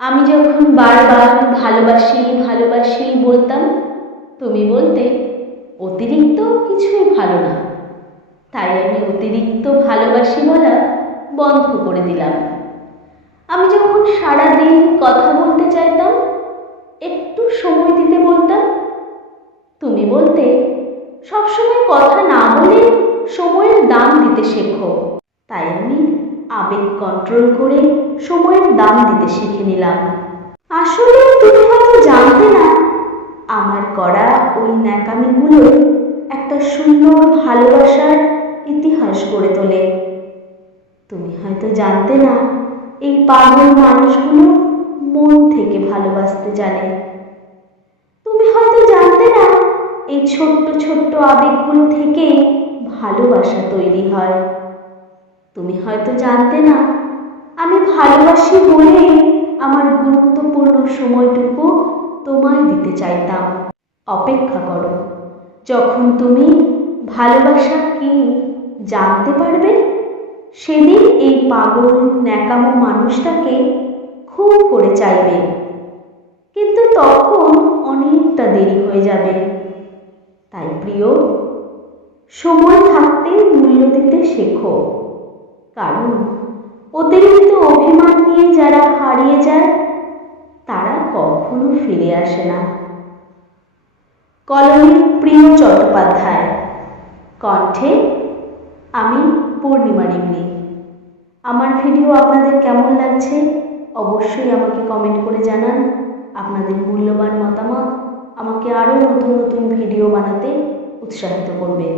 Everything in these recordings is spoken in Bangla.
আমি যখন বারবার ভালোবাসি ভালোবাসি বলতাম, তুমি বলতে অতিরিক্ত কিছুই ভালো না। তাই আমি অতিরিক্ত ভালোবাসি বলা বন্ধ করে দিলাম। আমি যখন সারাদিন কথা বলতে চাইতাম, একটু সময় দিতে বলতাম, তুমি বলতে সবসময় কথা না বলে সময়ের দাম দিতে শেখো। তাই আমি আবেগ কন্ট্রোল করে সময়ের দাম দিতে শিখে নিলাম। আসলে তুমি হয়তো জানতে না, আমার করা ওই ন্যাকামিগুলো একটা সুন্দর ভালোবাসার ইতিহাস গড়ে তোলে। তুমি হয়তো জানতে না, এই পাগল মানুষগুলো মন থেকে ভালোবাসতে জানে। তুমি হয়তো জানতে না, এই ছোট্ট ছোট্ট আবেগগুলো থেকে ভালোবাসা তৈরি হয়। তুমি হয়তো জানতে না, আমি ভালোবাসি বলে আমার গুরুত্বপূর্ণ সময়টুকু তোমায় দিতে চাইতাম। অপেক্ষা করো, যখন তুমি ভালোবাসা কি জানতে পারবে, সেদিন এই পাগল ন্যাকামো মানুষটাকে খুব করে চাইবে। কিন্তু তখন অনেকটা দেরি হয়ে যাবে। তাই প্রিয়, সময় থাকতে মূল্য দিতে শেখো। কারণ অতিরিক্ত অভিমান নিয়ে যারা হারিয়ে যায়, তারা কখনো ফিরে আসে না। কলমে প্রিয় চট্টোপাধ্যায়, কণ্ঠে আমি পূর্ণিমা নিমনি। আমার ভিডিও আপনাদের কেমন লাগছে অবশ্যই আমাকে কমেন্ট করে জানান। আপনাদের মূল্যবান মতামত আমাকে আরও নতুন নতুন ভিডিও বানাতে উৎসাহিত করবে।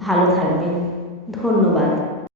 ভালো থাকবেন। ধন্যবাদ।